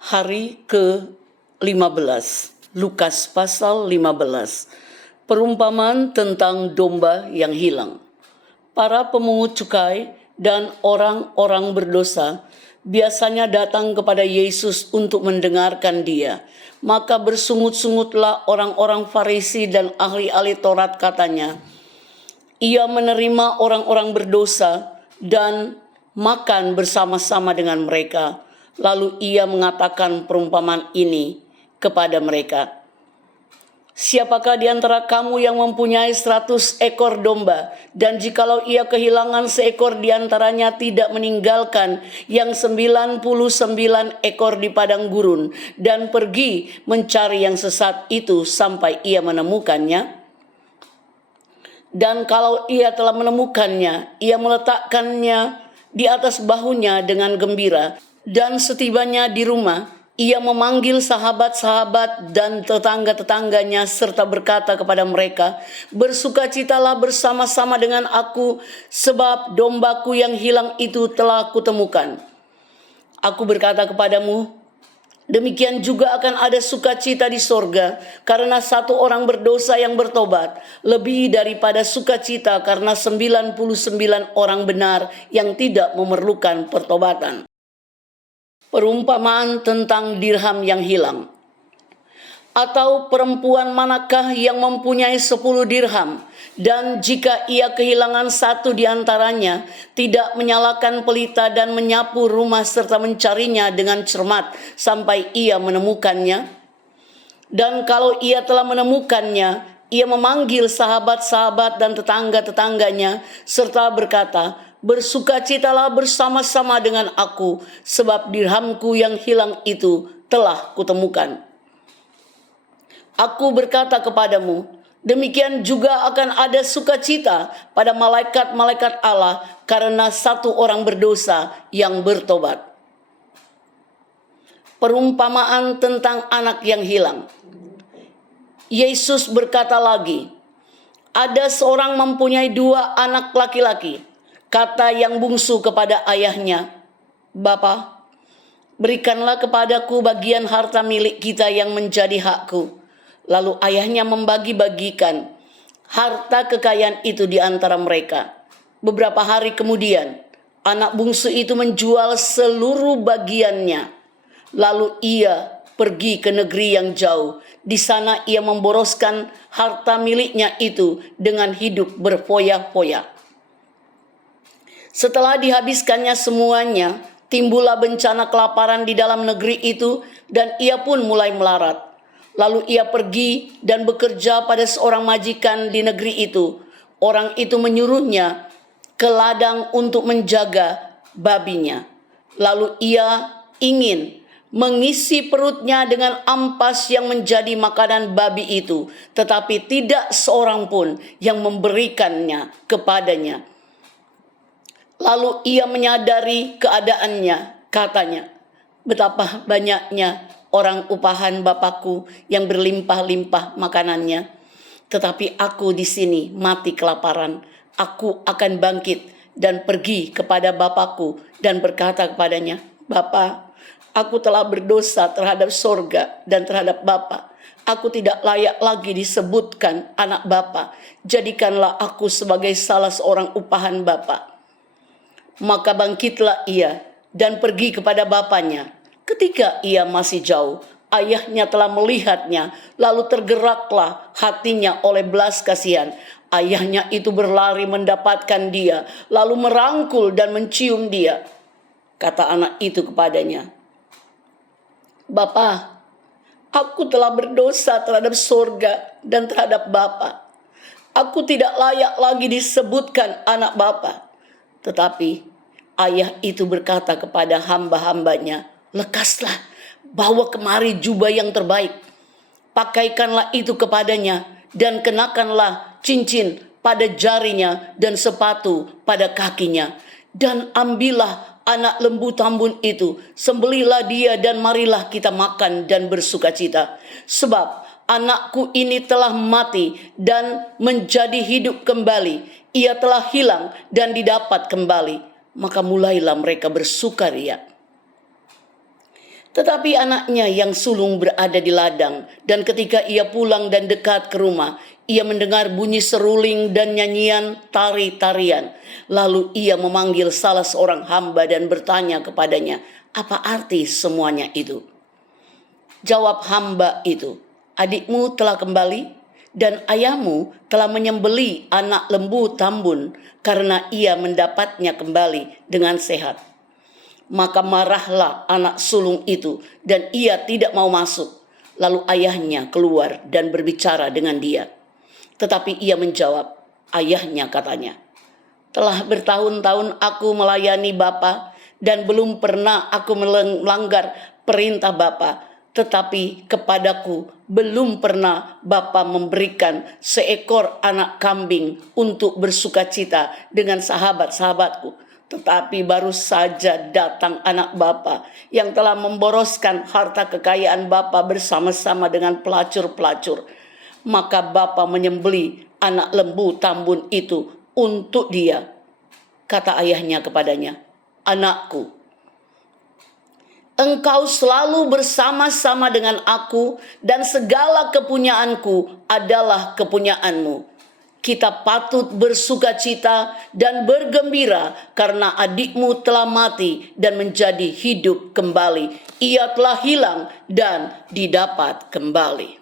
Hari ke-15, Lukas pasal 15, perumpamaan tentang domba yang hilang. Para pemungut cukai dan orang-orang berdosa biasanya datang kepada Yesus untuk mendengarkan Dia. Maka bersungut-sungutlah orang-orang Farisi dan ahli-ahli Taurat, katanya, Ia menerima orang-orang berdosa dan makan bersama-sama dengan mereka. Lalu ia mengatakan perumpamaan ini kepada mereka. Siapakah di antara kamu yang mempunyai 100 ekor domba, dan jikalau ia kehilangan seekor di antaranya, tidak meninggalkan yang 99 ekor di padang gurun, dan pergi mencari yang sesat itu sampai ia menemukannya? Dan kalau ia telah menemukannya, ia meletakkannya di atas bahunya dengan gembira. Dan setibanya di rumah, ia memanggil sahabat-sahabat dan tetangga-tetangganya serta berkata kepada mereka, Bersukacitalah bersama-sama dengan aku, sebab dombaku yang hilang itu telah kutemukan. Aku berkata kepadamu, demikian juga akan ada sukacita di sorga karena satu orang berdosa yang bertobat, lebih daripada sukacita karena 99 orang benar yang tidak memerlukan pertobatan. Perumpamaan tentang dirham yang hilang. Atau perempuan manakah yang mempunyai 10 dirham, dan jika ia kehilangan satu di antaranya, tidak menyalakan pelita dan menyapu rumah serta mencarinya dengan cermat sampai ia menemukannya? Dan kalau ia telah menemukannya, ia memanggil sahabat-sahabat dan tetangga-tetangganya serta berkata, Bersukacitalah bersama-sama dengan aku, sebab dirhamku yang hilang itu telah kutemukan. Aku berkata kepadamu, demikian juga akan ada sukacita pada malaikat-malaikat Allah karena satu orang berdosa yang bertobat. Perumpamaan tentang anak yang hilang. Yesus berkata lagi, ada seorang mempunyai 2 anak laki-laki. Kata yang bungsu kepada ayahnya, Bapa, berikanlah kepadaku bagian harta milik kita yang menjadi hakku. Lalu ayahnya membagi-bagikan harta kekayaan itu di antara mereka. Beberapa hari kemudian, anak bungsu itu menjual seluruh bagiannya. Lalu ia pergi ke negeri yang jauh. Di sana ia memboroskan harta miliknya itu dengan hidup berfoya-foya. Setelah dihabiskannya semuanya, timbullah bencana kelaparan di dalam negeri itu, dan ia pun mulai melarat. Lalu ia pergi dan bekerja pada seorang majikan di negeri itu. Orang itu menyuruhnya ke ladang untuk menjaga babinya. Lalu ia ingin mengisi perutnya dengan ampas yang menjadi makanan babi itu, tetapi tidak seorang pun yang memberikannya kepadanya. Lalu ia menyadari keadaannya, katanya, betapa banyaknya orang upahan Bapakku yang berlimpah-limpah makanannya. Tetapi aku di sini mati kelaparan. Aku akan bangkit dan pergi kepada Bapakku dan berkata kepadanya, Bapa, aku telah berdosa terhadap sorga dan terhadap Bapa. Aku tidak layak lagi disebutkan anak Bapa. Jadikanlah aku sebagai salah seorang upahan Bapa. Maka bangkitlah ia dan pergi kepada bapaknya. Ketika ia masih jauh, ayahnya telah melihatnya, lalu tergeraklah hatinya oleh belas kasihan. Ayahnya itu berlari mendapatkan dia, lalu merangkul dan mencium dia. Kata anak itu kepadanya, Bapa, aku telah berdosa terhadap sorga dan terhadap Bapa. Aku tidak layak lagi disebutkan anak Bapa. Tetapi ayah itu berkata kepada hamba-hambanya, lekaslah, bawa kemari jubah yang terbaik. Pakaikanlah itu kepadanya dan kenakanlah cincin pada jarinya dan sepatu pada kakinya. Dan ambillah anak lembu tambun itu, sembelihlah dia dan marilah kita makan dan bersukacita. Sebab anakku ini telah mati dan menjadi hidup kembali. Ia telah hilang dan didapat kembali. Maka mulailah mereka bersukaria. Tetapi anaknya yang sulung berada di ladang, dan ketika ia pulang dan dekat ke rumah, ia mendengar bunyi seruling dan nyanyian tari-tarian. Lalu ia memanggil salah seorang hamba dan bertanya kepadanya, apa arti semuanya itu? Jawab hamba itu, adikmu telah kembali dan ayahmu telah menyembeli anak lembu tambun karena ia mendapatnya kembali dengan sehat. Maka marahlah anak sulung itu dan ia tidak mau masuk. Lalu ayahnya keluar dan berbicara dengan dia. Tetapi ia menjawab, ayahnya katanya, telah bertahun-tahun aku melayani Bapa dan belum pernah aku melanggar perintah Bapa. Tetapi kepadaku belum pernah Bapa memberikan seekor anak kambing untuk bersukacita dengan sahabat-sahabatku. Tetapi baru saja datang anak Bapa yang telah memboroskan harta kekayaan Bapa bersama-sama dengan pelacur-pelacur. Maka Bapa menyembeli anak lembu tambun itu untuk dia. Kata ayahnya kepadanya, anakku, engkau selalu bersama-sama dengan aku dan segala kepunyaanku adalah kepunyaanmu. Kita patut bersukacita dan bergembira karena adikmu telah mati dan menjadi hidup kembali. Ia telah hilang dan didapat kembali.